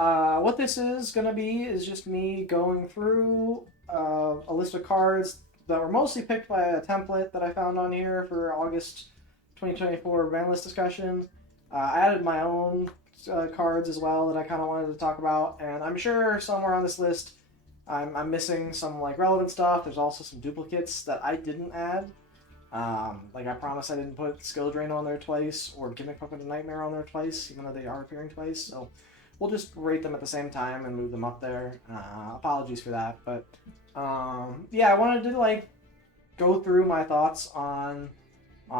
What this is going to be is just me going through a list of cards that were mostly picked by a template that I found on here for August 2024 Banlist discussion. I added my own cards as well that I kind of wanted to talk about, and I'm sure somewhere on this list I'm missing some like relevant stuff. There's also some duplicates that I didn't add. Like I promise I didn't put Skill Drain on there twice or Gimmick Puppet and Nightmare on there twice, even though they are appearing twice. So we'll just rate them at the same time and move them up there. Apologies for that, but yeah, I wanted to like go through my thoughts on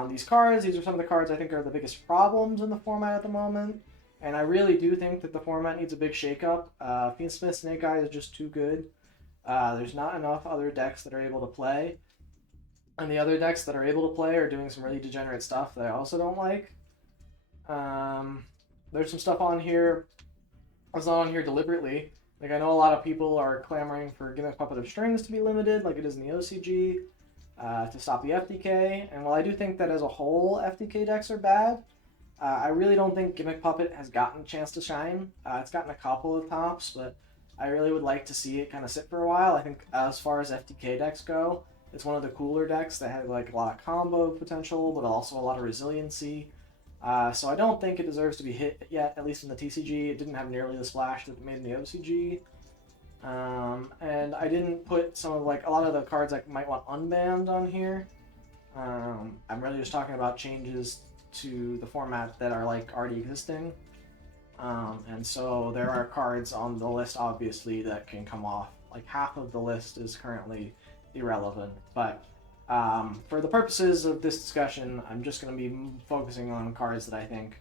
these cards. These are some of the cards I think are the biggest problems in the format at the moment, and I really do think that the format needs a big shakeup. Fiendsmith Snake Eye is just too good. There's not enough other decks that are able to play. And the other decks that are able to play are doing some really degenerate stuff that I also don't like. There's some stuff on here that's not on here deliberately. Like, I know a lot of people are clamoring for Gimmick Puppet of Strings to be limited, like it is in the OCG, to stop the FDK. And while I do think that as a whole FDK decks are bad, I really don't think Gimmick Puppet has gotten a chance to shine. It's gotten a couple of tops, but I really would like to see it kind of sit for a while. I think as far as FDK decks go, it's one of the cooler decks that had like a lot of combo potential, but also a lot of resiliency. So I don't think it deserves to be hit yet, at least in the TCG. It didn't have nearly the splash that it made in the OCG. And I didn't put some of like a lot of the cards I might want unbanned on here. I'm really just talking about changes to the format that are like already existing. And so there are cards on the list obviously that can come off. Like half of the list is currently irrelevant, but for the purposes of this discussion, I'm just going to be focusing on cards that I think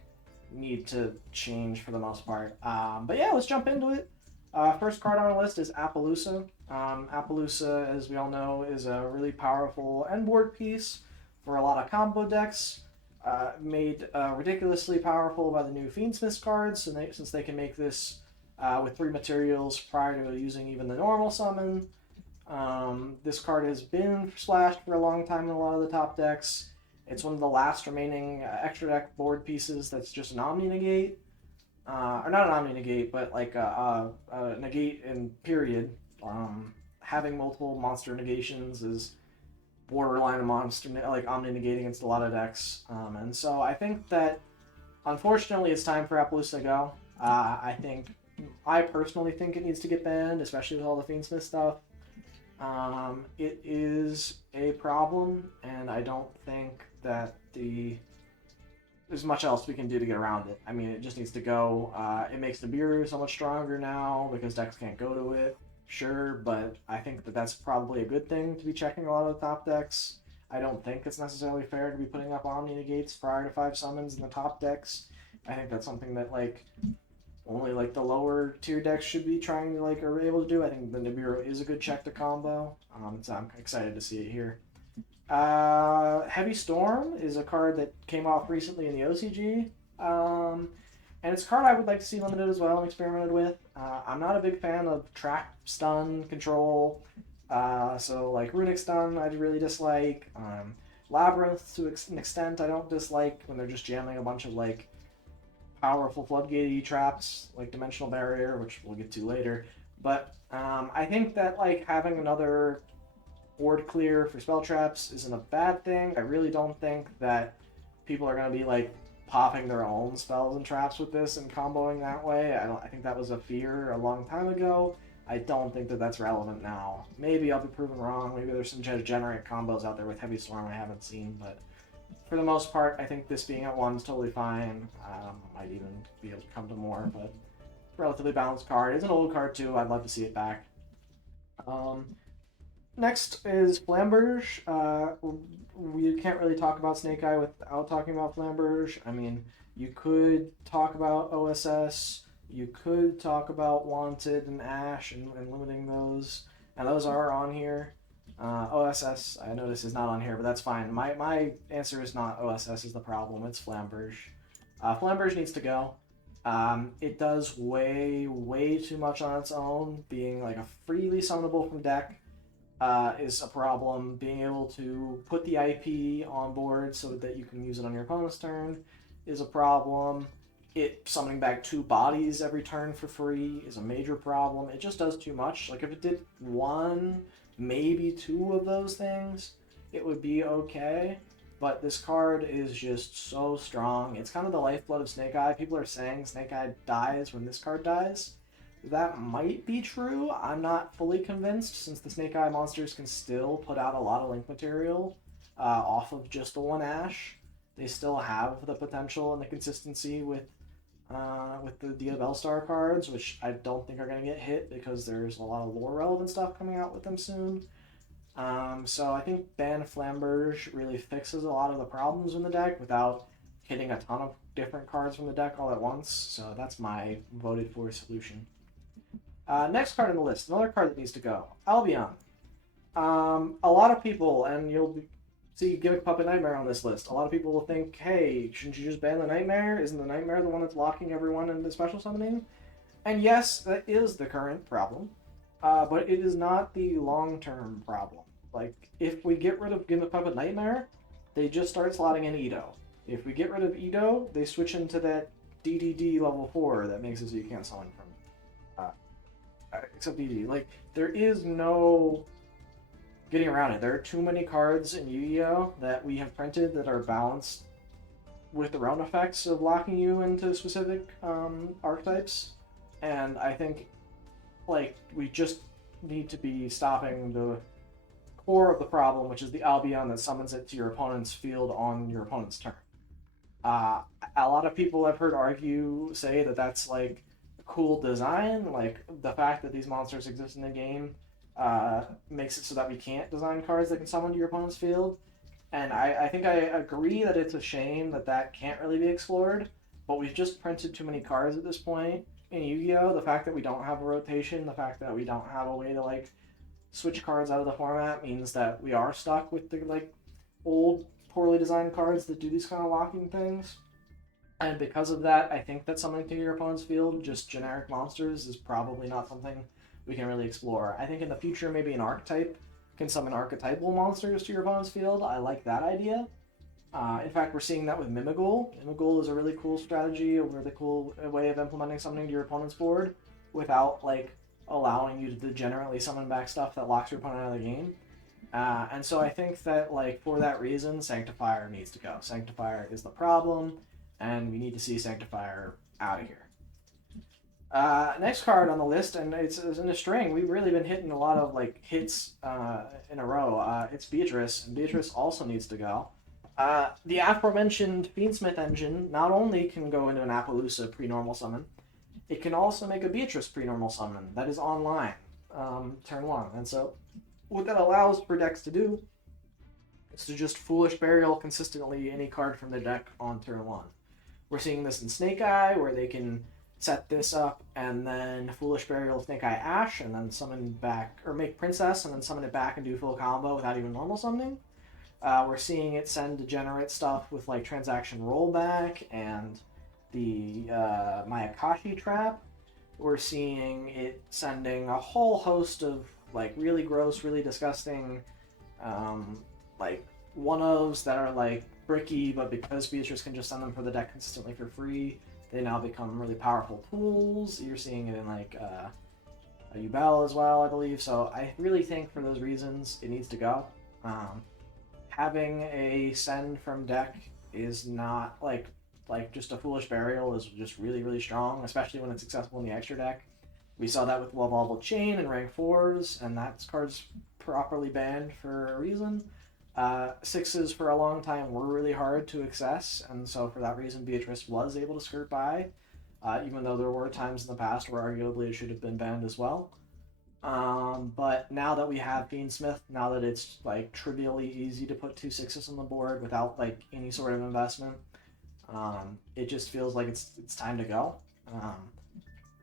need to change for the most part. But yeah, let's jump into it. First card on the list is Appaloosa. Appaloosa, as we all know, is a really powerful end board piece for a lot of combo decks. Made ridiculously powerful by the new Fiendsmith cards, since they can make this with 3 materials prior to using even the normal summon. This card has been splashed for a long time in a lot of the top decks. It's one of the last remaining extra deck board pieces that's just an Omni Negate. Or not an Omni Negate, but like a negate in period. Having multiple monster negations is borderline a monster, like Omni Negate against a lot of decks. And so I think that, unfortunately, it's time for Appaloosa to go. I personally think it needs to get banned, especially with all the Fiendsmith stuff. It is a problem, and I don't think that there's much else we can do to get around it. I mean, it just needs to go. It makes Nibiru so much stronger now because decks can't go to it. Sure, but I think that that's probably a good thing to be checking a lot of the top decks. I don't think it's necessarily fair to be putting up Omni Negates prior to 5 summons in the top decks. I think that's something that like only like the lower tier decks should be trying to like are able to do. I think the Nibiru is a good check to combo. So I'm excited to see it here. Heavy Storm is a card that came off recently in the OCG. And it's a card I would like to see limited as well and experimented with. I'm not a big fan of trap, stun, control. So like Runic Stun I really dislike. Labyrinth to an extent I don't dislike when they're just jamming a bunch of like powerful floodgate traps like Dimensional Barrier, which we'll get to later. But I think that like having another board clear for spell traps isn't a bad thing. I really don't think that people are going to be like popping their own spells and traps with this and comboing that way. I think that was a fear a long time ago. I don't think that that's relevant now. Maybe I'll be proven wrong. Maybe there's some degenerate combos out there with Heavy Storm I haven't seen, but for the most part, I think this being at 1 is totally fine. Might even be able to come to more, but relatively balanced card. It's an old card too. I'd love to see it back. Next is Flamberge. We can't really talk about Snake Eye without talking about Flamberge. I mean, you could talk about OSS. You could talk about Wanted and Ash and limiting those. And those are on here. OSS, I notice, is not on here, but that's fine. My answer is not OSS is the problem. It's Flamberge. Flamberge needs to go. It does way too much on its own. Being like a freely summonable from deck is a problem. Being able to put the IP on board so that you can use it on your opponent's turn is a problem. it summoning back 2 bodies every turn for free is a major problem. It just does too much. Like if it did 1, maybe 2 of those things, it would be okay. But this card is just so strong. It's kind of the lifeblood of Snake Eye. People are saying Snake Eye dies when this card dies. That might be true. I'm not fully convinced, since the Snake Eye monsters can still put out a lot of link material off of just the 1 Ash. They still have the potential and the consistency with the Dia Bellstar cards, which I don't think are going to get hit because there's a lot of lore relevant stuff coming out with them soon. So I think Ban Flamberge really fixes a lot of the problems in the deck without hitting a ton of different cards from the deck all at once. So that's my voted for solution. Next card on the list, another card that needs to go, Albion. A lot of people, and you'll see Gimmick Puppet Nightmare on this list, a lot of people will think, hey, shouldn't you just ban the Nightmare? Isn't the Nightmare the one that's locking everyone into special summoning? And yes, that is the current problem, but it is not the long-term problem. Like, if we get rid of Gimmick Puppet Nightmare, they just start slotting in Edo. If we get rid of Edo, they switch into that DDD level 4 that makes it so you can't summon from except DD. Like, there is no getting around it. There are too many cards in Yu-Gi-Oh! That we have printed that are balanced with their own effects of locking you into specific archetypes. And I think, like, we just need to be stopping the core of the problem, which is the Albion that summons it to your opponent's field on your opponent's turn. A lot of people I've heard say that that's, like, cool design. Like, the fact that these monsters exist in the game makes it so that we can't design cards that can summon to your opponent's field. And I think I agree that it's a shame that that can't really be explored, but we've just printed too many cards at this point in Yu-Gi-Oh! The fact that we don't have a rotation, the fact that we don't have a way to, like, switch cards out of the format means that we are stuck with the, like, old, poorly designed cards that do these kind of locking things. And because of that, I think that summoning to your opponent's field, just generic monsters, is probably not something we can really explore. I think in the future, maybe an archetype can summon archetypal monsters to your opponent's field. I like that idea. In fact, we're seeing that with Mimigul. Mimigul is a really cool strategy, a really cool way of implementing something to your opponent's board without, like, allowing you to degenerately summon back stuff that locks your opponent out of the game. And so I think that, like, for that reason, Sanctifier needs to go. Sanctifier is the problem, and we need to see Sanctifier out of here. Next card on the list, and it's in a string. We've really been hitting a lot of, like, hits in a row. It's Beatrice, and Beatrice also needs to go. The aforementioned Fiendsmith engine not only can go into an Appaloosa pre-normal summon, it can also make a Beatrice pre-normal summon that is online turn 1. And so what that allows for decks to do is to just Foolish Burial consistently any card from the deck on turn 1. We're seeing this in Snake Eye, where they can set this up and then Foolish Burial Snake Eye Ash, and then summon back, or make Princess, and then summon it back and do full combo without even normal summoning. We're seeing it send Degenerate stuff with, like, Transaction Rollback and the Mayakashi Trap. We're seeing it sending a whole host of, like, really gross, really disgusting, like, one-ofs that are, like, bricky, but because Beatrice can just send them for the deck consistently for free, they now become really powerful tools. You're seeing it in, like, a Yubel as well, I believe. So I really think for those reasons, it needs to go. Having a send from deck is not, like just a Foolish Burial is just really, really strong, especially when it's accessible in the extra deck. We saw that with Evolvable Chain and rank 4s, and that card's properly banned for a reason. 6s for a long time were really hard to access, and so for that reason Beatrice was able to skirt by, even though there were times in the past where arguably it should have been banned as well. But now that we have Fiendsmith, now that it's, like, trivially easy to put 2 6s on the board without, like, any sort of investment, it just feels like it's time to go.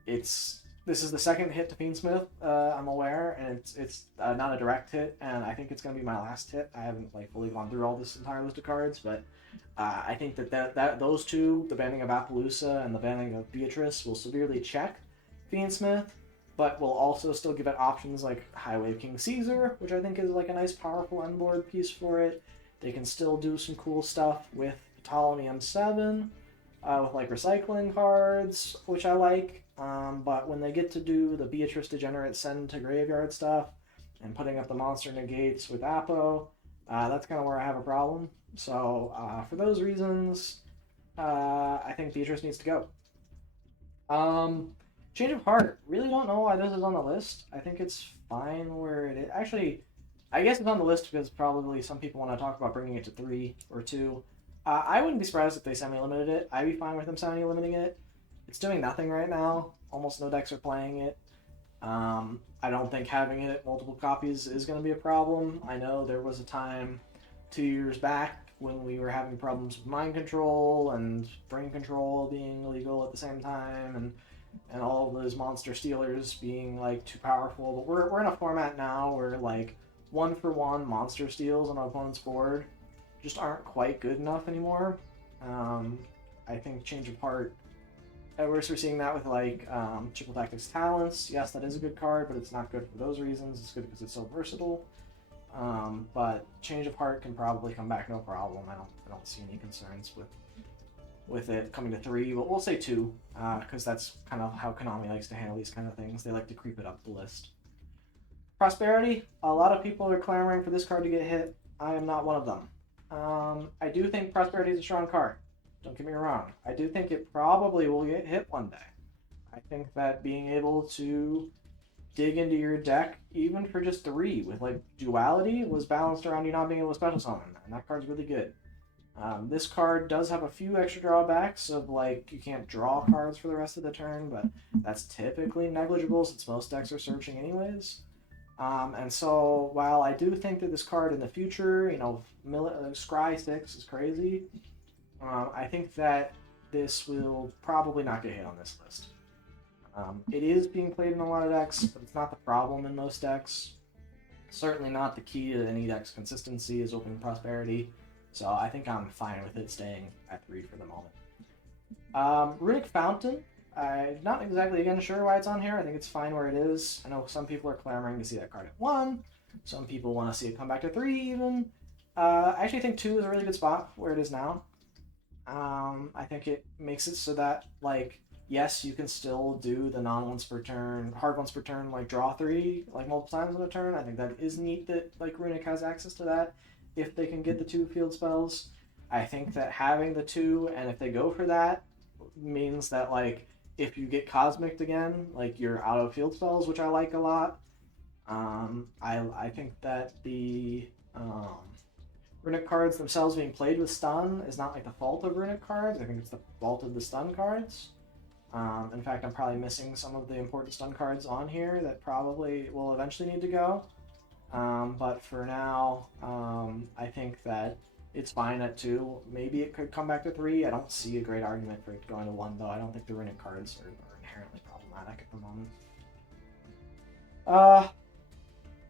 This is the second hit to Fiendsmith, I'm aware, and it's not a direct hit, and I think it's going to be my last hit. I haven't, like, fully gone through all this entire list of cards, but I think that those two, the banning of Appaloosa and the banning of Beatrice, will severely check Fiendsmith, but will also still give it options like Highway of King Caesar, which I think is, like, a nice, powerful end board piece for it. They can still do some cool stuff with Ptolemy M7. with like recycling cards, which I like. But when they get to do the Beatrice Degenerate send to graveyard stuff and putting up the monster negates with Apo, that's kind of where I have a problem. So for those reasons, I think Beatrice needs to go. Change of Heart. Really don't know why this is on the list. I think it's fine where it is. Actually, I guess it's on the list because probably some people want to talk about bringing it to 3 or 2. I wouldn't be surprised if they semi-limited it. I'd be fine with them semi-limiting it. It's doing nothing right now. Almost no decks are playing it. I don't think having it multiple copies is going to be a problem. I know there was a time 2 years back when we were having problems with mind control and brain control being illegal at the same time, and all of those monster stealers being like too powerful. But we're in a format now where like 1-for-1 monster steals on an opponent's board just aren't quite good enough anymore. I think Change of Heart. At worst, we're seeing that with like Triple Tactics Talents. Yes, that is a good card, but it's not good for those reasons. It's good because it's so versatile. But Change of Heart can probably come back no problem. I don't see any concerns with it coming to 3, but we'll say 2 because that's kind of how Konami likes to handle these kind of things. They like to creep it up the list. Prosperity. A lot of people are clamoring for this card to get hit. I am not one of them. I do think Prosperity is a strong card. Don't get me wrong. I do think it probably will get hit one day. I think that being able to dig into your deck, even for just 3, with like duality, was balanced around you not being able to special summon, and that card's really good. This card does have a few extra drawbacks of like you can't draw cards for the rest of the turn, but that's typically negligible since most decks are searching anyways. And so while I do think that this card in the future, Scry 6 is crazy, I think that this will probably not get hit on this list. It is being played in a lot of decks, but it's not the problem in most decks. Certainly not the key to any deck's consistency is open Prosperity, so I think I'm fine with it staying at 3 for the moment. Runic Fountain. I'm not exactly again sure why it's on here. I think it's fine where it is. I know some people are clamoring to see that card at 1. Some people want to see it come back to 3 even. I actually think 2 is a really good spot where it is now. I think it makes it so that, like, yes, you can still do the non-once per turn, hard once per turn, like draw 3, like multiple times in a turn. I think that is neat that like Runic has access to that if they can get the 2 field spells. I think that having the 2, and if they go for that, means that like if you get Cosmicked again, like you're out of field spells, which I like a lot. I think that the Runic cards themselves being played with stun is not like the fault of Runic cards. I think it's the fault of the stun cards. In fact, I'm probably missing some of the important stun cards on here that probably will eventually need to go. But for now, I think that it's fine at 2. Maybe it could come back to 3. I don't see a great argument for it going to 1, though. I don't think the Runic cards are inherently problematic at the moment.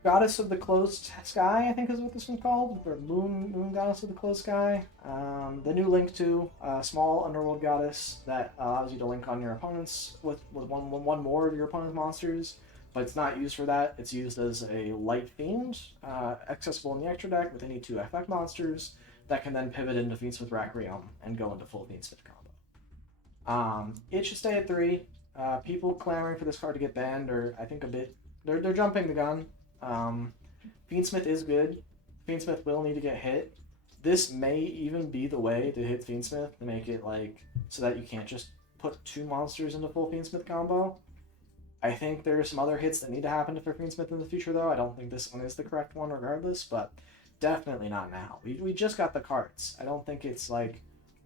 Goddess of the Closed Sky, I think is what this one's called, or Moon Goddess of the Closed Sky. The new link to a small underworld goddess that allows you to link on your opponents with one more of your opponent's monsters, but it's not used for that. It's used as a light fiend, accessible in the extra deck with any 2 effect monsters that can then pivot into Fiendsmith Requiem and go into full Fiendsmith combo. It should stay at 3. People clamoring for this card to get banned are, I think, a bit... They're jumping the gun. Fiendsmith is good. Fiendsmith will need to get hit. This may even be the way to hit Fiendsmith to make it like so that you can't just put 2 monsters into full Fiendsmith combo. I think there are some other hits that need to happen for Fiendsmith in the future, though. I don't think this one is the correct one regardless, but definitely not now. We just got the cards. I don't think it's like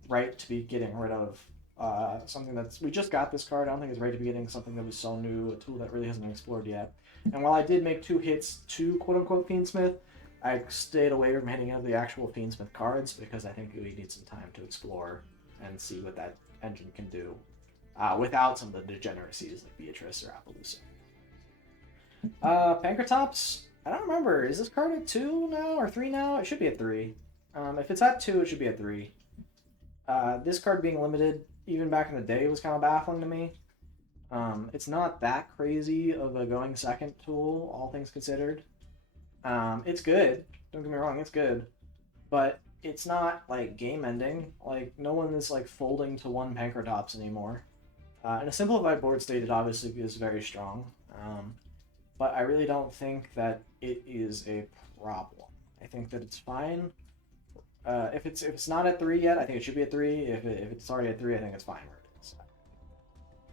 right to be getting rid of something that's... We just got this card. I don't think it's right to be getting something that was so new, a tool that really hasn't been explored yet. And while I did make 2 hits to quote-unquote Fiendsmith, I stayed away from hitting out the actual Fiendsmith cards because I think we need some time to explore and see what that engine can do without some of the degeneracies like Beatrice or Appaloosa. Pankratops, I don't remember. Is this card at 2 now or 3 now? It should be at 3. If it's at 2, it should be at 3. This card being limited, even back in the day, was kind of baffling to me. It's not that crazy of a going second tool, all things considered. It's good. Don't get me wrong, it's good. But it's not like game ending. Like no one is like folding to one Pankratops anymore. In a simplified board state, it obviously is very strong, but I really don't think that it is a problem. I think that it's fine. If it's not at 3 yet, I think it should be at 3. If it's already at 3, I think it's fine where it is.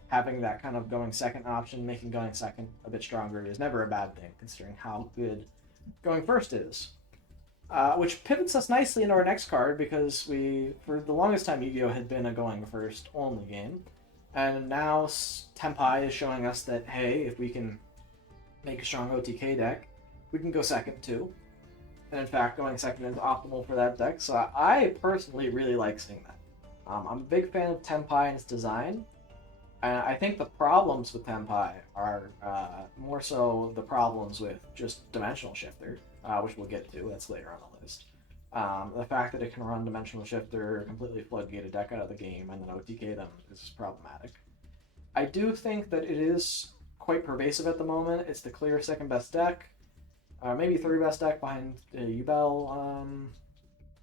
Having that kind of going second option, making going second a bit stronger, is never a bad thing, considering how good going first is. Which pivots us nicely into our next card, because for the longest time, Yu-Gi-Oh! Had been a going first only game. And now Tenpai is showing us that, hey, if we can make a strong OTK deck, we can go second too. And in fact, going second is optimal for that deck, so I personally really like seeing that. I'm a big fan of Tenpai and its design. And I think the problems with Tenpai are more so the problems with just Dimensional Shifter, which we'll get to. That's later on the list. The fact that it can run Dimensional Shifter, completely floodgate a deck out of the game, and then OTK them is problematic. I do think that it is quite pervasive at the moment. It's the clear second best deck. Maybe third best deck behind Yubel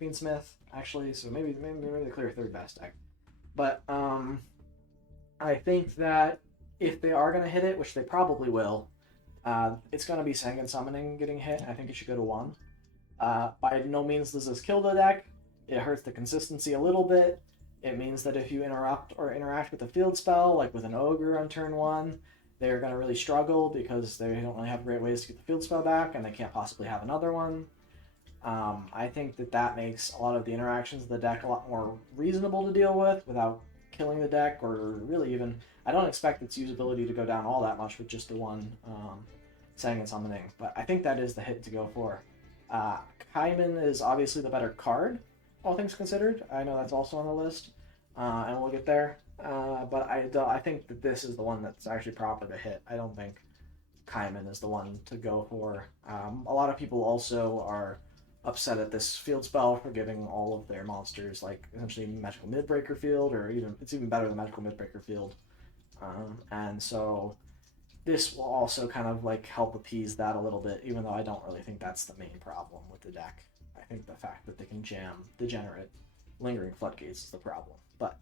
Queensmith, actually. So maybe the clear third best deck. But I think that if they are going to hit it, which they probably will, it's going to be Sengen Summoning getting hit. I think it should go to 1. By no means does this kill the deck. It hurts the consistency a little bit. It means that if you interrupt or interact with a field spell, like with an Ogre on turn 1, they're going to really struggle because they don't really have great ways to get the field spell back, and they can't possibly have another one. I think that makes a lot of the interactions of the deck a lot more reasonable to deal with without killing the deck, or really even... I don't expect its usability to go down all that much with just the one Setting and Summoning, but I think that is the hit to go for. Kaiman is obviously the better card, all things considered. I know that's also on the list, and we'll get there. But I think that this is the one that's actually proper to hit. I don't think Kaiman is the one to go for. A lot of people also are upset at this field spell for giving all of their monsters like essentially Magical Midbreaker Field, or it's even better than Magical Midbreaker Field. And so this will also kind of like help appease that a little bit, even though I don't really think that's the main problem with the deck. I think the fact that they can jam degenerate lingering floodgates is the problem. But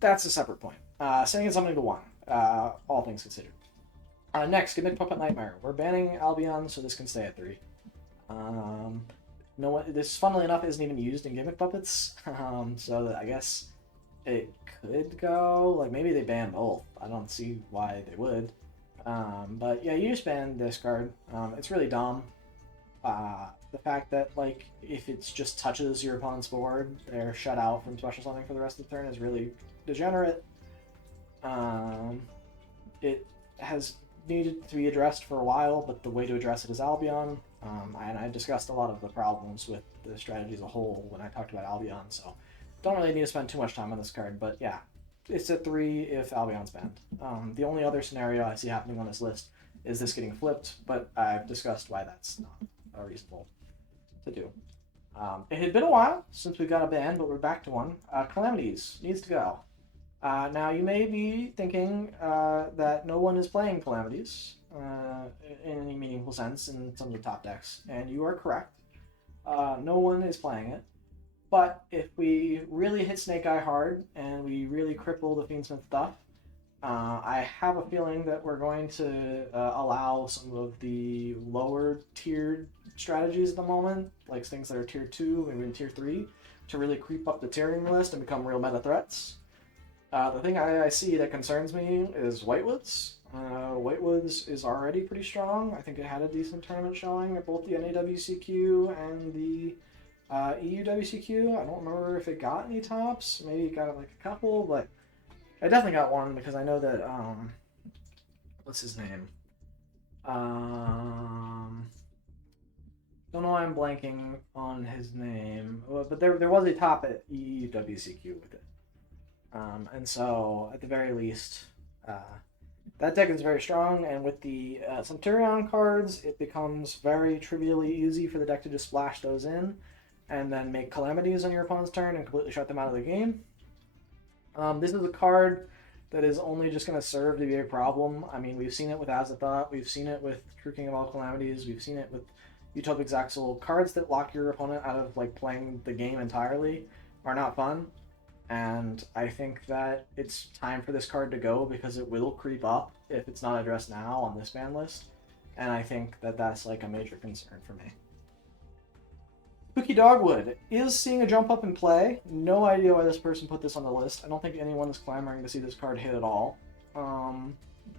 that's a separate point. Sending something to 1, all things considered. Next, Gimmick Puppet Nightmare. We're banning Albion, so this can stay at 3. No one. This, funnily enough, isn't even used in Gimmick Puppets, so I guess it could go. Like, maybe they ban both. I don't see why they would. But yeah, you just ban this card. It's really dumb. The fact that, like, if it just touches your opponent's board, they're shut out from special summoning for the rest of the turn is really degenerate. It has needed to be addressed for a while, but the way to address it is Albion. And I discussed a lot of the problems with the strategy as a whole when I talked about Albion, so don't really need to spend too much time on this card, but yeah, it's at 3 if Albion's banned. The only other scenario I see happening on this list is this getting flipped, but I've discussed why that's not reasonable to do. It had been a while since we got a ban, but we're back to one. Calamities needs to go. Now, you may be thinking that no one is playing Calamities in any meaningful sense in some of the top decks, and you are correct. No one is playing it. But if we really hit Snake Eye hard and we really cripple the Fiendsmith stuff, I have a feeling that we're going to allow some of the lower tiered strategies at the moment, like things that are tier 2, maybe in tier 3, to really creep up the tiering list and become real meta threats. The thing I see that concerns me is Whitewoods. Whitewoods is already pretty strong. I think it had a decent tournament showing at both the NAWCQ and the EUWCQ. I don't remember if it got any tops. Maybe it got like a couple, but I definitely got one because I know that, what's his name? Don't know why I'm blanking on his name, but there was a top at EUWCQ with it. And so, at the very least, that deck is very strong, and with the Centurion cards, it becomes very trivially easy for the deck to just splash those in, and then make Calamities on your opponent's turn and completely shut them out of the game. This is a card that is only just going to serve to be a problem. I mean, we've seen it with Azathoth, we've seen it with True King of All Calamities, we've seen it with Utopic Zaxel cards that lock your opponent out of like playing the game entirely are not fun. And I think that it's time for this card to go because it will creep up if it's not addressed now on this ban list. And I think that that's like a major concern for me. Spooky Dogwood is seeing a jump up in play. No idea why this person put this on the list. I don't think anyone is clamoring to see this card hit at all.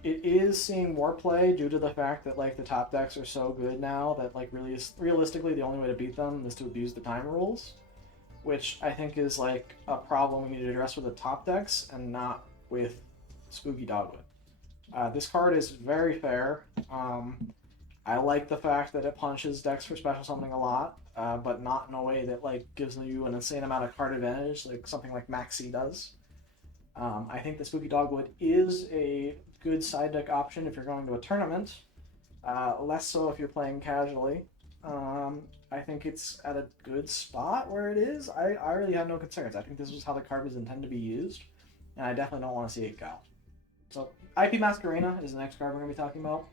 It is seeing more play due to the fact that like the top decks are so good now that like really realistically the only way to beat them is to abuse the time rules, which I think is like a problem we need to address with the top decks and not with Spooky Dogwood. This card is very fair. I like the fact that it punishes decks for special summoning a lot, but not in a way that like gives you an insane amount of card advantage, like something like Maxi does. I think the Spooky Dogwood is a good side deck option if you're going to a tournament. Less so if you're playing casually. I think it's at a good spot where it is. I really have no concerns. I think this was how the card was intended to be used, and I definitely don't want to see it go. So IP Masquerena is the next card we're going to be talking about,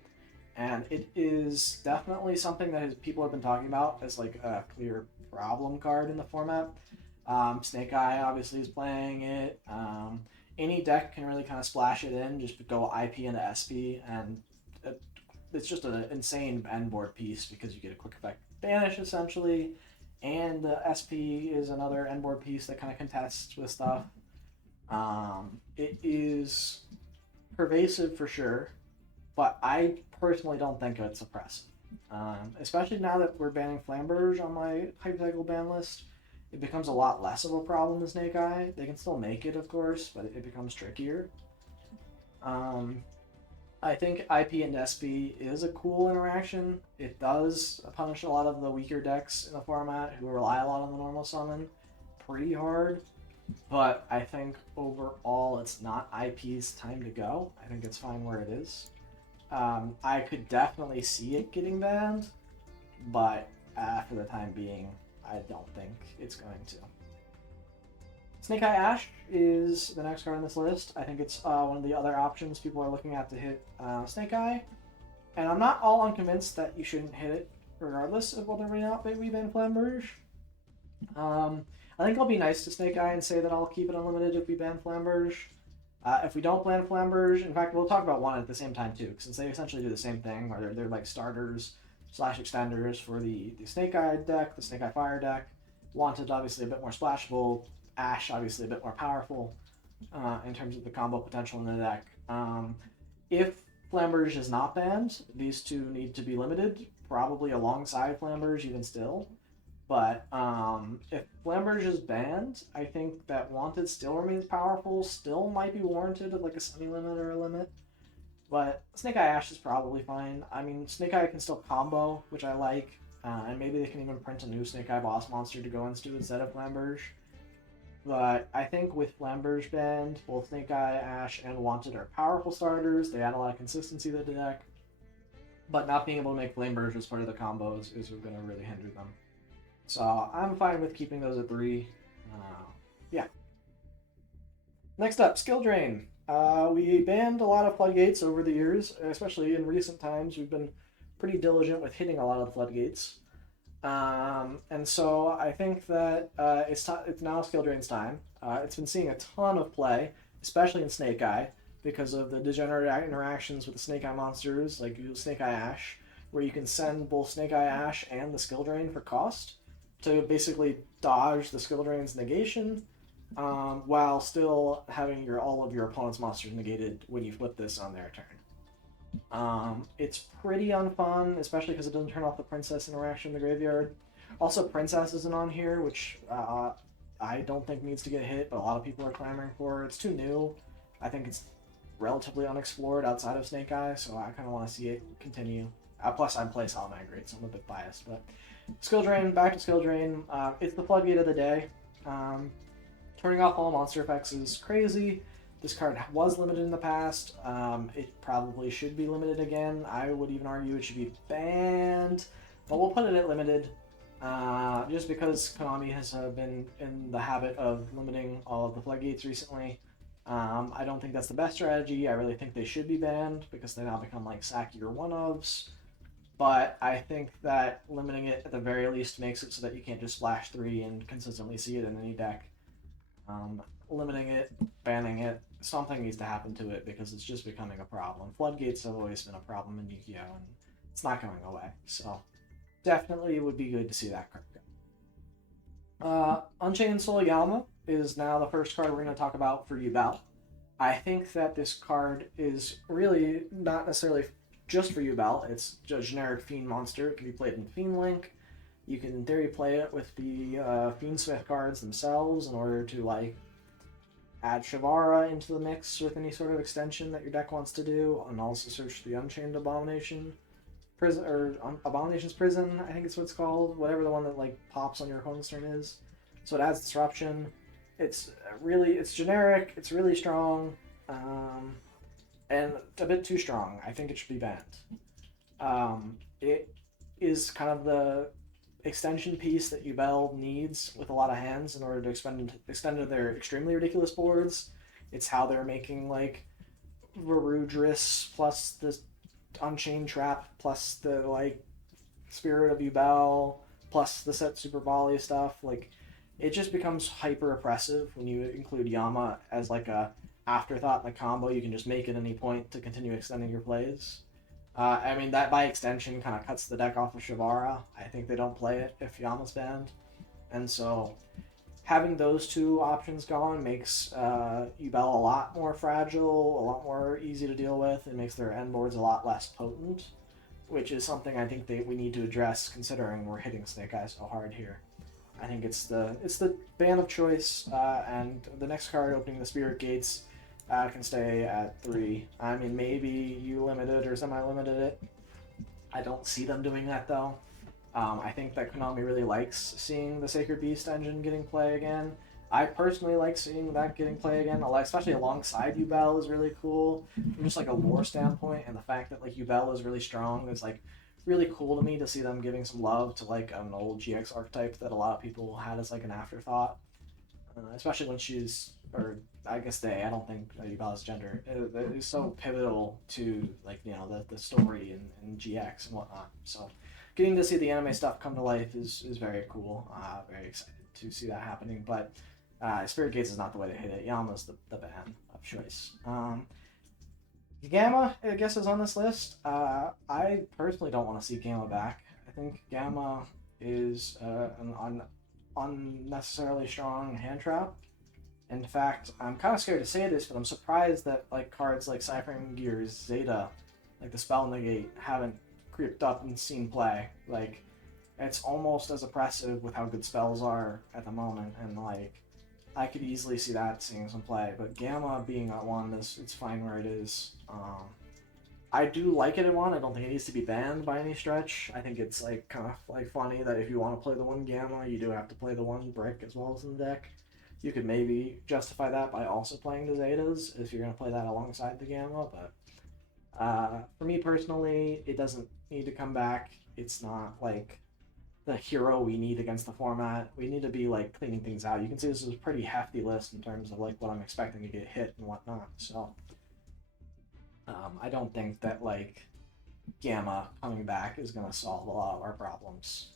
and it is definitely something that people have been talking about as like a clear problem card in the format. Snake Eye obviously is playing it. Any deck can really kind of splash it in, just go IP into SP, and it's just an insane end board piece because you get a quick effect banish essentially, and the SP is another end board piece that kind of contests with stuff. It is pervasive for sure, but I personally don't think it's oppressive. Especially now that we're banning Flamberge on my hypothetical ban list, it becomes a lot less of a problem than Snake Eye. They can still make it, of course, but it becomes trickier. I think IP and SP is a cool interaction. It does punish a lot of the weaker decks in the format who rely a lot on the normal summon pretty hard. But I think overall it's not IP's time to go. I think it's fine where it is. I could definitely see it getting banned, but for the time being, I don't think it's going to. Snake Eye Ash is the next card on this list. I think it's one of the other options people are looking at to hit Snake Eye. And I'm not all unconvinced that you shouldn't hit it regardless of whether or not we ban Flamberge. I think I'll be nice to Snake Eye and say that I'll keep it unlimited if we ban Flamberge. If we don't ban Flamberge, in fact, we'll talk about one at the same time too, since they essentially do the same thing, where they're like starters / extenders for the Snake Eye deck, the Snake Eye Fire deck. Wanted obviously a bit more splashable, Ash obviously a bit more powerful in terms of the combo potential in the deck. If Flamberge is not banned, these two need to be limited, probably alongside Flamberge even still. But if Flamberge is banned, I think that Wanted still remains powerful, still might be warranted of like a semi-limit or a limit. But Snake Eye Ash is probably fine. I mean, Snake Eye can still combo, which I like, and maybe they can even print a new Snake Eye boss monster to go into instead of Flamberge. But I think with Flamberge banned, both Snake Eye, Ash, and Wanted are powerful starters. They add a lot of consistency to the deck. But not being able to make Flamberge as part of the combos is going to really hinder them. So I'm fine with keeping those at 3. Yeah. Next up, Skill Drain. We banned a lot of floodgates over the years, especially in recent times. We've been pretty diligent with hitting a lot of floodgates. And so I think that it's now Skill Drain's time. It's been seeing a ton of play, especially in Snake Eye, because of the degenerate interactions with the Snake Eye monsters, like Snake Eye Ash, where you can send both Snake Eye Ash and the Skill Drain for cost to basically dodge the Skill Drain's negation, while still having all of your opponent's monsters negated when you flip this on their turn. It's pretty unfun, especially because it doesn't turn off the Princess interaction in the graveyard. Also, Princess isn't on here, which I don't think needs to get hit, but a lot of people are clamoring for. It's too new. I think it's relatively unexplored outside of Snake Eye, so I kind of want to see it continue. Plus, I play Solid Migrate, so I'm a bit biased, but Skill Drain, back to Skill Drain. It's the floodgate of the day. Turning off all monster effects is crazy. This card was limited in the past. It probably should be limited again. I would even argue it should be banned, but we'll put it at limited. Just because Konami has been in the habit of limiting all of the floodgates recently. I don't think that's the best strategy. I really think they should be banned because they now become like sackier one-ofs. but I think that limiting it at the very least makes it so that you can't just splash 3 and consistently see it in any deck. Limiting it, banning it, something needs to happen to it because it's just becoming a problem. Floodgates have always been a problem in Yu-Gi-Oh! And it's not going away. So definitely it would be good to see that card go. Unchained Soul Yalma is now the first card we're going to talk about for Yubel. I think that this card is really not necessarily just for Yubel. It's a generic Fiend monster. It can be played in Fiend Link. You can, in theory, play it with the Fiendsmith cards themselves in order to, like, add Shavara into the mix with any sort of extension that your deck wants to do, and also search the Unchained Abomination Prison, or Abomination's Prison, I think it's what it's called. Whatever the one that, like, pops on your opponent's turn is. So it adds disruption. It's generic, it's really strong, and a bit too strong. I think it should be banned. It is kind of the extension piece that Yubel needs with a lot of hands in order to extend their extremely ridiculous boards. It's how they're making, like, Varudris plus the Unchained Trap plus the, like, Spirit of Yubel plus the set Super Volley stuff. Like, it just becomes hyper oppressive when you include Yama as, like, a afterthought in the combo. You can just make at any point to continue extending your plays. I mean, that by extension kind of cuts the deck off of Shavara. I think they don't play it if Yama's banned. And so having those two options gone makes Yubel a lot more fragile, a lot more easy to deal with. It makes their end boards a lot less potent, which is something I think we need to address considering we're hitting Snake Eye so hard here. I think it's the ban of choice, and the next card opening the Spirit Gates can stay at 3. I mean, maybe you limited or semi-limited it. I don't see them doing that, though. I think that Konami really likes seeing the Sacred Beast engine getting play again. I personally like seeing that getting play again, especially alongside Yubel is really cool. From just like a lore standpoint, and the fact that, like, Yubel is really strong is, like, really cool to me to see them giving some love to, like, an old GX archetype that a lot of people had as, like, an afterthought. Especially when she's, or I guess I don't think Yubel's gender is so pivotal to, like, you know, the story and GX and whatnot. So getting to see the anime stuff come to life is very cool. Very excited to see that happening. But Spirit Gates is not the way to hit it. Yama's the ban of choice. Gamma, I guess, is on this list. I personally don't want to see Gamma back. I think Gamma is an unnecessarily strong hand trap. In fact, I'm kind of scared to say this, but I'm surprised that, like, cards like Ciphering Gears, Zeta, like the Spell Negate, haven't creeped up and seen play. Like, it's almost as oppressive with how good spells are at the moment, and, like, I could easily see that seeing some play. But Gamma being at 1, it's fine where it is. I do like it at 1. I don't think it needs to be banned by any stretch. I think it's, like, kind of, like, funny that if you want to play the 1 Gamma, you do have to play the 1 Brick as well as in the deck. You could maybe justify that by also playing the Zetas if you're going to play that alongside the Gamma, but for me personally, it doesn't need to come back. It's not, like, the hero we need against the format. We need to be, like, cleaning things out. You can see this is a pretty hefty list in terms of, like, what I'm expecting to get hit and whatnot, so I don't think that, like, Gamma coming back is going to solve a lot of our problems.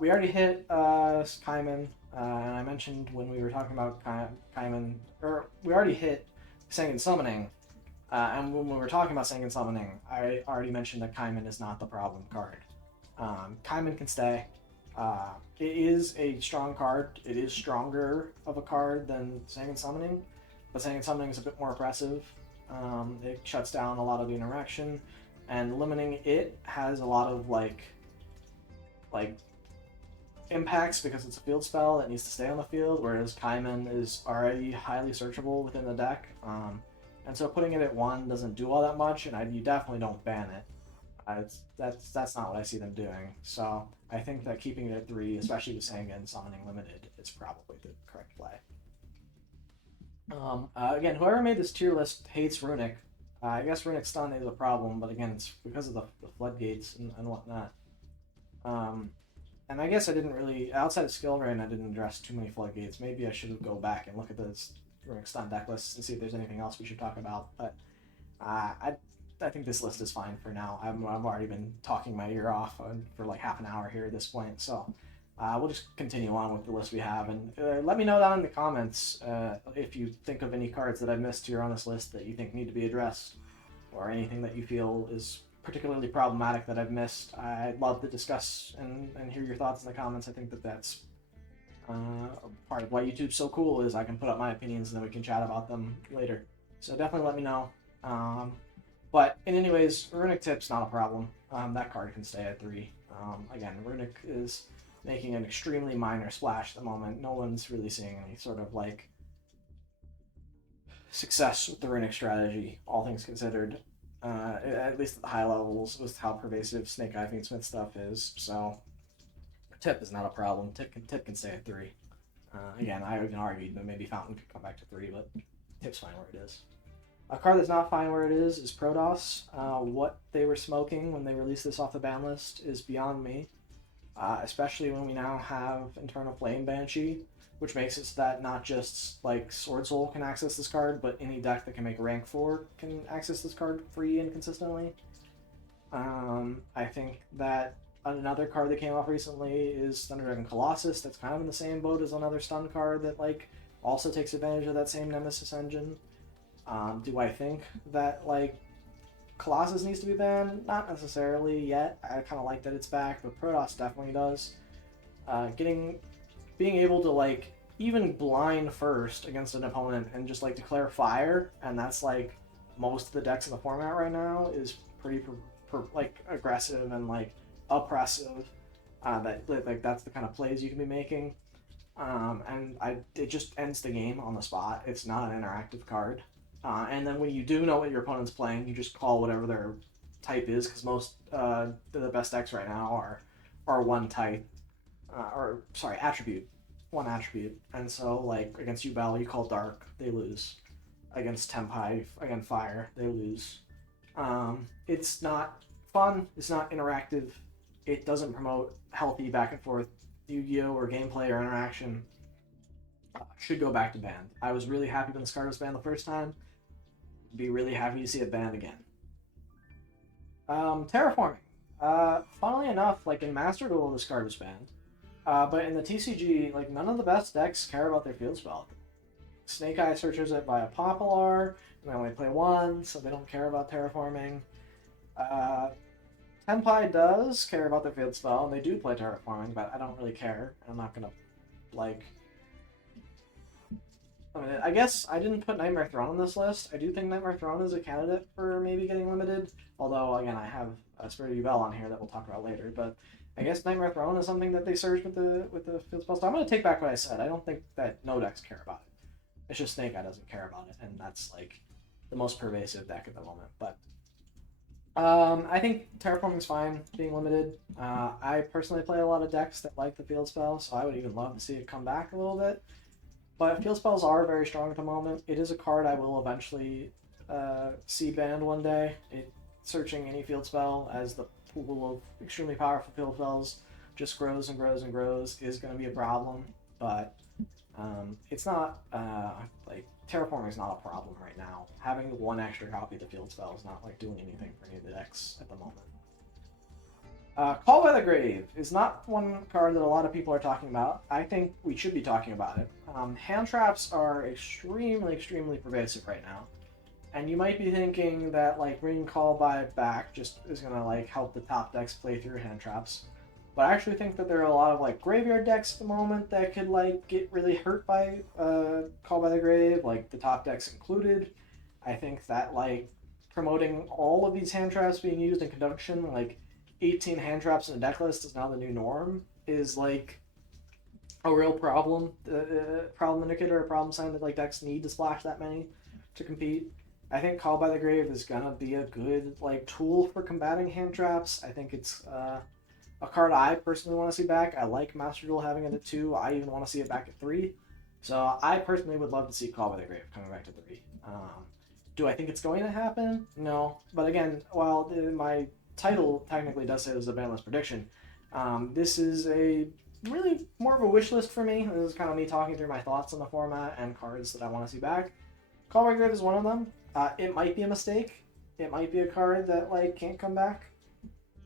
We already hit Kaiman, and I mentioned when we were talking about Kaiman, or we already hit Sengen Summoning, and when we were talking about Sengen Summoning, I already mentioned that Kaiman is not the problem card. Kaiman can stay. It is a strong card. It is stronger of a card than Sengen Summoning, but Sengen Summoning is a bit more oppressive. It shuts down a lot of the interaction, and limiting it has a lot of, like impacts because it's a field spell that needs to stay on the field, whereas Kaiman is already highly searchable within the deck. And so putting it at 1 doesn't do all that much, and you definitely don't ban it. That's not what I see them doing. So I think that keeping it at 3, especially with Sengen Summoning Limited, is probably the correct play. Again, whoever made this tier list hates Runic. I guess Runic Stun is a problem, but again, it's because of the floodgates and whatnot. And I guess I didn't really, outside of Skill Rain, I didn't address too many floodgates. Maybe I should go back and look at the Runic Stun deck lists and see if there's anything else we should talk about. But I think this list is fine for now. I've already been talking my ear off for like half an hour here at this point, so we'll just continue on with the list we have, and let me know down in the comments if you think of any cards that I missed here on this list that you think need to be addressed, or anything that you feel is particularly problematic that I've missed. I'd love to discuss and hear your thoughts in the comments. I think that that's part of why YouTube's so cool, is I can put up my opinions and then we can chat about them later. So definitely let me know. But in anyways, Runic Tip's not a problem. That card can stay at 3. Again, Runic is making an extremely minor splash at the moment. No one's really seeing any sort of like success with the Runic strategy, all things considered. At least at the high levels, with how pervasive Snake Eye Fiend Smith stuff is. So Tip is not a problem. Tip can stay at 3. Again, I would argue that maybe Fountain could come back to 3, but Tip's fine where it is. A card that's not fine where it is Protoss. What they were smoking when they released this off the ban list is beyond me. Especially when we now have Internal Flame Banshee, which makes it so that not just like Sword Soul can access this card, but any deck that can make rank 4 can access this card free and consistently. I think that another card that came off recently is Thunder Dragon Colossus. That's kind of in the same boat as another stun card that like also takes advantage of that same Nemesis engine. Do I think that like Colossus needs to be banned? Not necessarily yet. I kind of like that it's back, but Protoss definitely does. Being able to like even blind first against an opponent and just like declare fire, and that's like most of the decks in the format right now, is pretty like aggressive and like oppressive. That's the kind of plays you can be making. It just ends the game on the spot. It's not an interactive card. And then when you do know what your opponent's playing, you just call whatever their type is, because most the best decks right now are one type, attribute, one attribute. And so like against Yubel, you call Dark, they lose. Against Tempai, again Fire, they lose. It's not fun. It's not interactive. It doesn't promote healthy back and forth Yu-Gi-Oh or gameplay or interaction. Should go back to banned. I was really happy when this card was banned the first time. Be really happy to see it banned again. Terraforming. Funnily enough, like in Master Duel, this card was banned. But in the TCG, like none of the best decks care about their field spell. Snake Eye searches it via Popular, and they only play 1, so they don't care about terraforming. Tenpai does care about their field spell, and they do play terraforming, but I don't really care. I'm not gonna, like... I guess I didn't put Nightmare Throne on this list. I do think Nightmare Throne is a candidate for maybe getting limited, although, again, I have a Spirit of Yubel on here that we'll talk about later, but I guess Nightmare Throne is something that they search with the field spell. So I'm going to take back what I said. I don't think that no decks care about it. It's just Snake Eye doesn't care about it, and that's, like, the most pervasive deck at the moment, but... I think Terraforming's fine, being limited. I personally play a lot of decks that like the field spell, so I would even love to see it come back a little bit. But field spells are very strong at the moment. It is a card I will eventually see banned one day. Searching any field spell as the pool of extremely powerful field spells just grows and grows and grows is going to be a problem. But it's not, Terraforming is not a problem right now. Having one extra copy of the field spell is not like doing anything for any of the decks at the moment. Call by the Grave is not one card that a lot of people are talking about. I think we should be talking about it. Hand traps are extremely, extremely pervasive right now. And you might be thinking that like bringing Call by back just is going to like help the top decks play through hand traps. But I actually think that there are a lot of like graveyard decks at the moment that could like get really hurt by Call by the Grave, like the top decks included. I think that like promoting all of these hand traps being used in conjunction, like 18 hand traps in a deck list is now the new norm, is like a real problem, problem indicator, a problem sign that like decks need to splash that many to compete. I think Call by the Grave is gonna be a good like tool for combating hand traps. I think it's a card I personally want to see back. I like Master Duel having it at 2. I even want to see it back at 3. So I personally would love to see Call by the Grave coming back to 3. Do I think it's going to happen? No. But again, while my title technically does say it was a banlist prediction, this is a really more of a wish list for me. This is kind of me talking through my thoughts on the format and cards that I want to see back. Call by the Grave is one of them. It might be a mistake. it might be a card that like can't come back.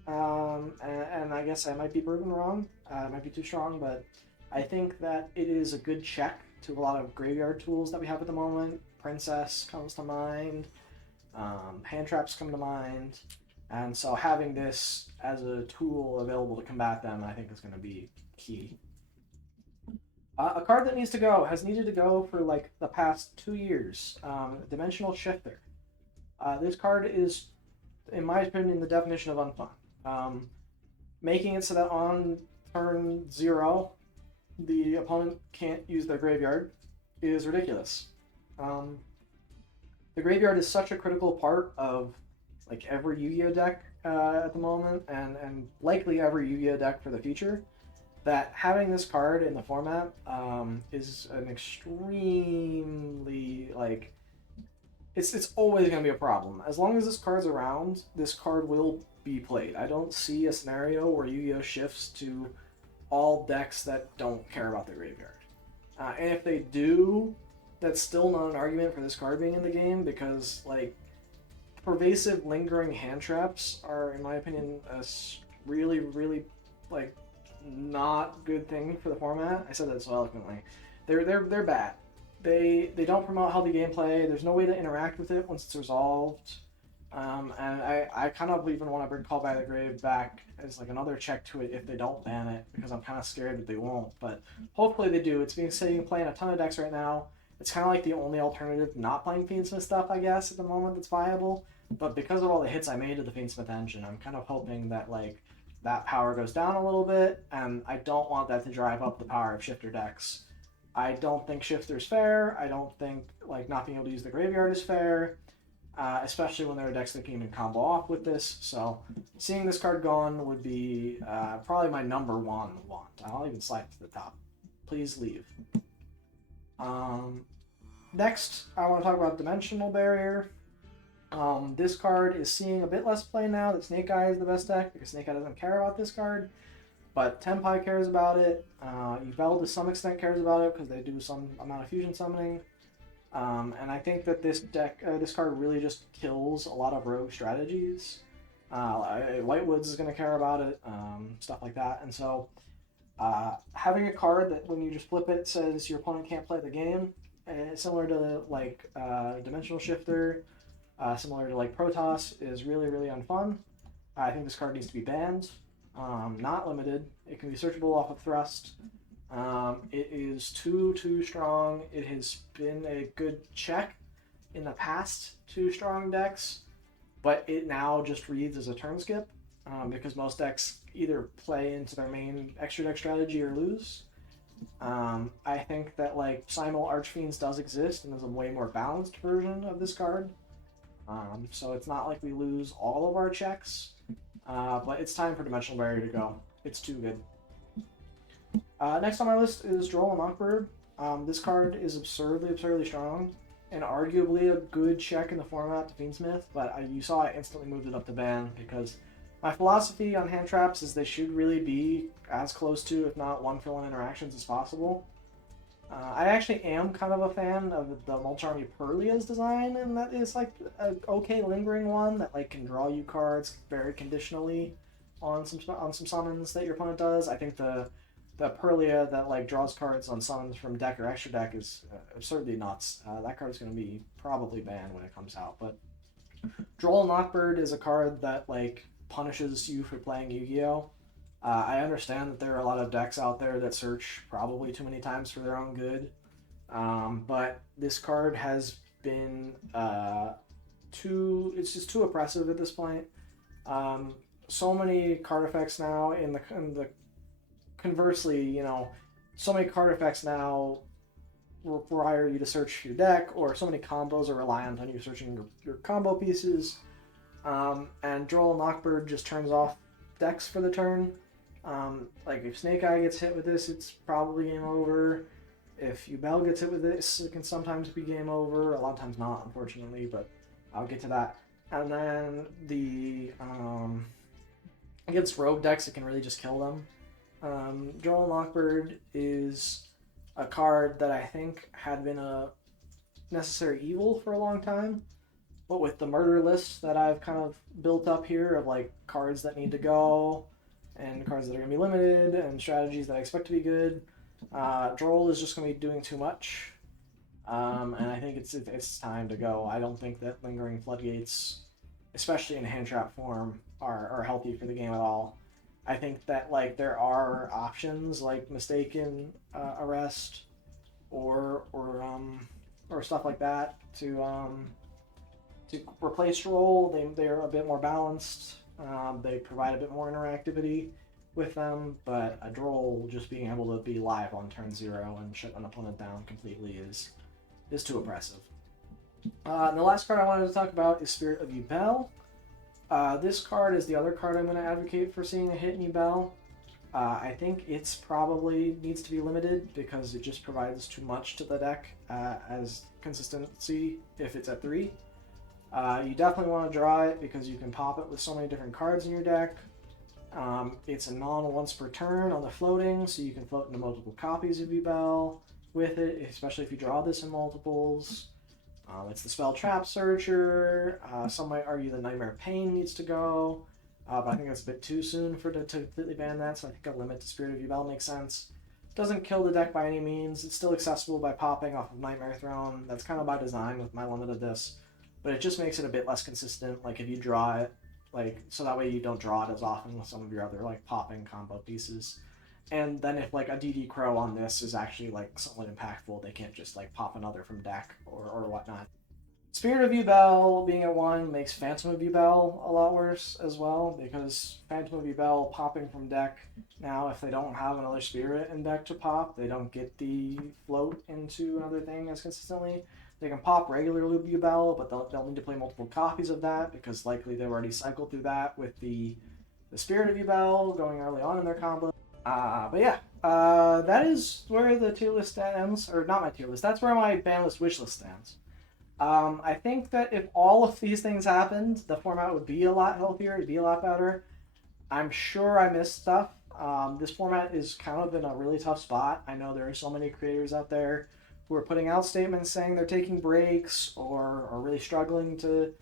And I guess I might be proven wrong. It might be too strong, but I think that it is a good check to a lot of graveyard tools that we have at the moment. Princess comes to mind. Hand traps come to mind. And so having this as a tool available to combat them, I think is going to be key. A card that needs to go, has needed to go for like the past 2 years. Dimensional Shifter. This card is, in my opinion, the definition of unfun. Making it so that on turn 0, the opponent can't use their graveyard is ridiculous. The graveyard is such a critical part of like every Yu-Gi-Oh deck at the moment, and likely every Yu-Gi-Oh deck for the future, that having this card in the format is an extremely like it's always going to be a problem. As long as this card's around, this card will be played. I don't see a scenario where Yu-Gi-Oh shifts to all decks that don't care about the graveyard. And if they do, that's still not an argument for this card being in the game, because like pervasive lingering hand traps are, in my opinion, a really, really like not good thing for the format. I said that so eloquently. They're bad. They don't promote healthy gameplay. There's no way to interact with it once it's resolved. And I kind of even want to bring Call by the Grave back as like another check to it if they don't ban it, because I'm kind of scared that they won't. But hopefully they do. It's being said you can play in a ton of decks right now. It's kind of like the only alternative to not playing Fiendsmith stuff, I guess, at the moment that's viable. But because of all the hits I made to the Fiendsmith engine, I'm kind of hoping that like that power goes down a little bit, and I don't want that to drive up the power of shifter decks. I don't think shifter's fair. I don't think like not being able to use the graveyard is fair. Especially when there are decks that can even combo off with this. So seeing this card gone would be probably my number one want. I'll even slide it to the top. Please leave. Next, I want to talk about Dimensional Barrier. This card is seeing a bit less play now that Snake Eye is the best deck, because Snake Eye doesn't care about this card. But Tenpai cares about it. Yubel to some extent cares about it because they do some amount of fusion summoning. And I think that this card really just kills a lot of rogue strategies. Whitewoods is going to care about it, stuff like that. And so having a card that when you just flip it says your opponent can't play the game, similar to like Dimensional Shifter, similar to like Protoss, is really, really unfun. I think this card needs to be banned. Not limited. It can be searchable off of Thrust. It is too strong. It has been a good check in the past to strong decks, but it now just reads as a turn skip because most decks either play into their main extra deck strategy or lose. I think that like Simul Archfiends does exist and is a way more balanced version of this card. So it's not like we lose all of our checks, but it's time for Dimensional Barrier to go. It's too good. Next on my list is Droll and Mockbird. This card is absurdly strong, and arguably a good check in the format to Fiendsmith, but you saw I instantly moved it up to ban, because my philosophy on hand traps is they should really be as close to, if not one-for-one interactions as possible. I actually am kind of a fan of the Mulcharmy Purlia's design, and that is like an okay lingering one that like can draw you cards very conditionally on some summons that your opponent does. I think the Purlia that like draws cards on summons from deck or extra deck is absurdly nuts. That card is going to be probably banned when it comes out. But Droll and Lockbird is a card that like punishes you for playing Yu-Gi-Oh! I understand that there are a lot of decks out there that search probably too many times for their own good, but this card has been it's just too oppressive at this point. So many card effects now in the conversely, you know, so many card effects now require you to search your deck, or so many combos are reliant on you searching your combo pieces. And Droll and Lockbird just turns off decks for the turn. Like if Snake Eye gets hit with this, it's probably game over. If Yubel gets hit with this, it can sometimes be game over. A lot of times not, unfortunately, but I'll get to that. And then the against rogue decks, it can really just kill them. Droll and Lockbird is a card that I think had been a necessary evil for a long time. But with the murder list that I've kind of built up here of like cards that need to go and cards that are going to be limited and strategies that I expect to be good, Droll is just going to be doing too much. And I think it's time to go. I don't think that Lingering Floodgates, especially in hand trap form, are healthy for the game at all. I think that like there are options like Mistaken Arrest or stuff like that to replace Roll. They're a bit more balanced. They provide a bit more interactivity with them, but a Droll just being able to be live on turn 0 and shut an opponent down completely is too oppressive. And the last card I wanted to talk about is Spirit of Yubel. This card is the other card I'm going to advocate for seeing a hit in Yubel. I think it's probably needs to be limited because it just provides too much to the deck as consistency if it's at 3. You definitely want to draw it because you can pop it with so many different cards in your deck. It's a non-once per turn on the floating, so you can float into multiple copies of Yubel with it, especially if you draw this in multiples. It's the Spell Trap Searcher. Some might argue the Nightmare Pain needs to go, but I think that's a bit too soon to completely ban that, so I think a limit to Spirit of Yubel makes sense. Doesn't kill the deck by any means. It's still accessible by popping off of Nightmare Throne. That's kind of by design with my limit of this, but it just makes it a bit less consistent. Like if you draw it, like so that way you don't draw it as often with some of your other like popping combo pieces. And then if like a DD Crow on this is actually like somewhat impactful, they can't just like pop another from deck or whatnot. Spirit of Yubel being at 1 makes Phantom of Yubel a lot worse as well, because Phantom of Yubel popping from deck, now if they don't have another Spirit in deck to pop, they don't get the float into another thing as consistently. They can pop regular Yubel, but they'll need to play multiple copies of that, because likely they've already cycled through that with the Spirit of Yubel going early on in their combo. But yeah, that is where the tier list stands, or not my tier list, that's where my ban list wish list stands. I think that if all of these things happened, the format would be a lot healthier, it'd be a lot better. I'm sure I missed stuff. This format is kind of in a really tough spot. I know there are so many creators out there who are putting out statements saying they're taking breaks or are really struggling to,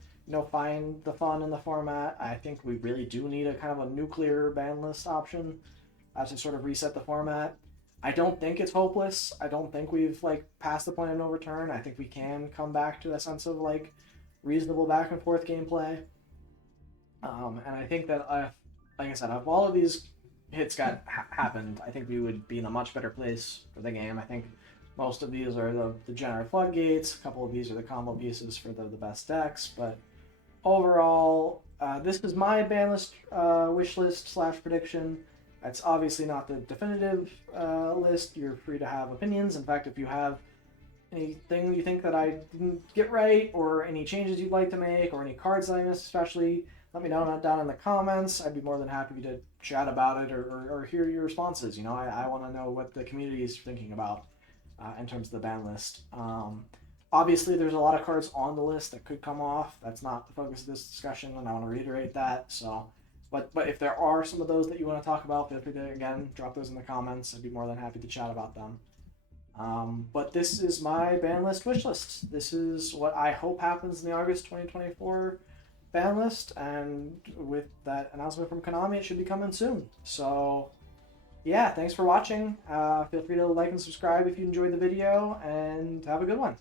find the fun in the format. I think we really do need a kind of a nuclear ban list option to sort of reset the format. I don't think it's hopeless. I don't think we've passed the point of no return. I think we can come back to a sense of reasonable back and forth gameplay. And I think that like I said, if all of these hits happened, I think we would be in a much better place for the game. I think most of these are the Degenerate Floodgates. A couple of these are the combo pieces for the best decks. But overall, this is my ban list wish list / prediction. It's obviously not the definitive list. You're free to have opinions. In fact, if you have anything you think that I didn't get right, or any changes you'd like to make, or any cards that I missed especially, let me know down in the comments. I'd be more than happy to chat about it or hear your responses. I want to know what the community is thinking about in terms of the ban list. Obviously, there's a lot of cards on the list that could come off. That's not the focus of this discussion, and I want to reiterate that. So. But if there are some of those that you want to talk about, feel free to, again, drop those in the comments. I'd be more than happy to chat about them. But this is my ban list wish list. This is what I hope happens in the August 2024 ban list. And with that announcement from Konami, it should be coming soon. So, yeah, thanks for watching. Feel free to like and subscribe if you enjoyed the video, and have a good one.